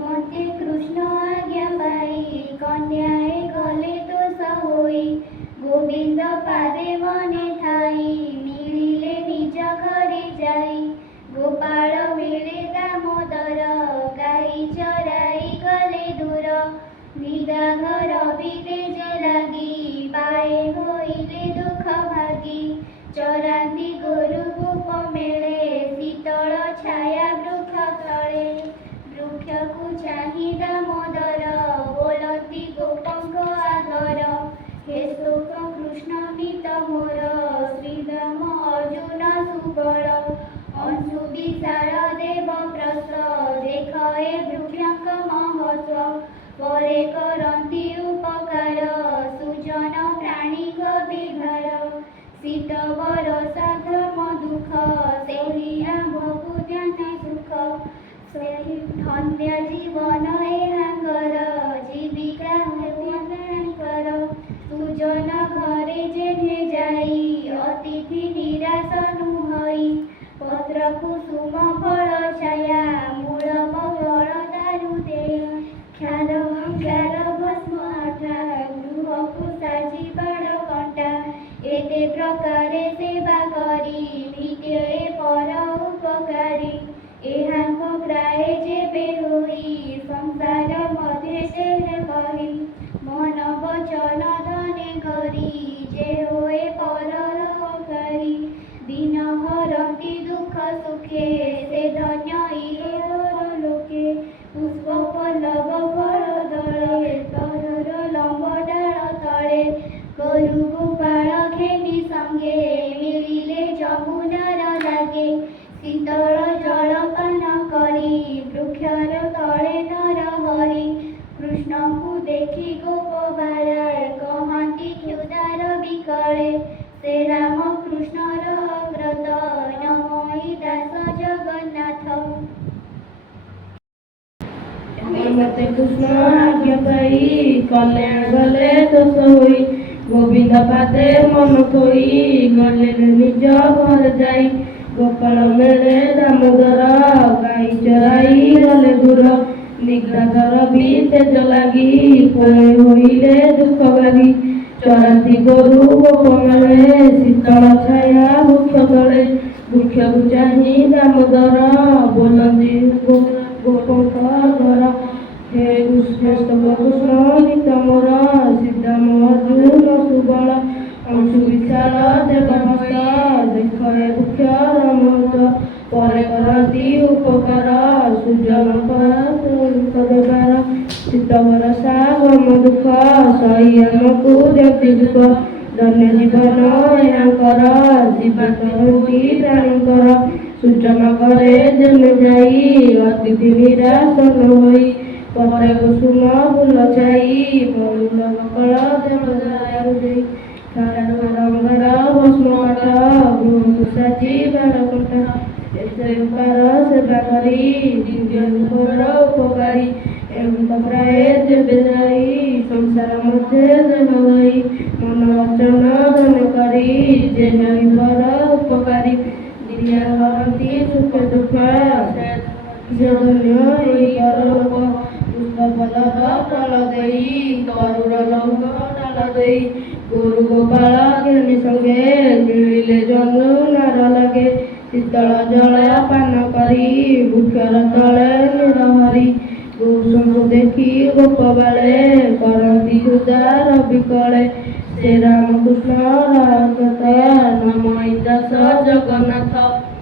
मते कृष्ण आज्ञा पाई कन्याए गले दोष होई गोविंद पादे मने थाई मिलिले निज घरे जाई गोपाल मिले दामोदर गाई चराई गले दूर विदा घर विदेज लागी पाए होइले दुख भागी चरांती गोरु गोप मेले शीतल छाया वृक्ष तले वृक्षकु चाहि दामोदर बोलती गोपंक आदर हे शोक कृष्ण मित मोर श्रीराम अर्जुन सुबल अंशु विशाल देव प्रस देख ए वृक्षक महत्व परे करती उपकार सुजन प्राणी विभार शीत बरस धर्म दुख सेहि आम्भकु जाने सुख सेहि धन्य जीवन एहांगर जीविका हेबार सुजन घरे जेने जाई अतिथि निराश नुहई पत्र कुसुम फल छाया मूल फल दारु दे ख्याल भस्म आठा गृहकु साजी बाड़ कंटा एते प्रकारे सेवा करी नित्य पर उपकारी एहांक प्राय जेबे होई संसार मध्ये जेने करी मन वचन धने करी जे होए परलोकारी दिन हरती दुख सुखे से धन्य इहे परलोके पुष्प पल्लव फल दळे तरर लंब डाळ तळे गोरु गोपाल खेनी संगे मिलिले जमुनार लागे शीतल जल पान करी वृक्षर तळे नर हरि कृष्णकु देखि गोपबाला कहती क्षुधार विकले से राम कृष्णर व्रत नमोई दास जगन्नाथ मते कृष्ण आज्ञा पाई कल्याण गले दोष होई गोविंद पादे मन थोई गले निज घर जाई गोपाल मेले दामोदर गाई चराई गले दूर निग्रहर भी तेज लागी पळे होइले दुख भागी चराती गोरु गोप मेले शीतल छाया वृक्ष तले वृक्षकु चाहि दामोदर बोलती गोपंक घर हे कृष्ण मित मोर श्रीराम अर्जुन सुबल अंशु विशाल देव देख ए वृक्षर महत्व परे करती उपकार सुजन देवार शीत भरसा गम दुख सही आमकु देती दुख धन्य जीवन एहांकर जीवित प्राणीकर सूचन करे जेने जाई अतिथि निराश नहोई पत्रे कुसुम फूल छाई मरुल बकल देव देई रंगर भस्म आठ गृहकु साजी बाड़ कंटा एते उपार सेवा करी दिव्य रूपर उपकारी एवं प्राय जेबे जाई संसार मध्ये जेह होई मन वचन धन करी जेने पर उपकारी दिया हरती सुख दुख से धन्य एहि परलोक पुष्प फल देई तरुर लंब डाल देई गोरु गोपाल घेनी संगे मिलिले जमुनार लागे शीतल जल पान करी वृक्षर तले निरहरी गोसंग देखि गोपबाले करती क्षुधार विकले से रामकृष्ण राम नमोई दास जगन्नाथ।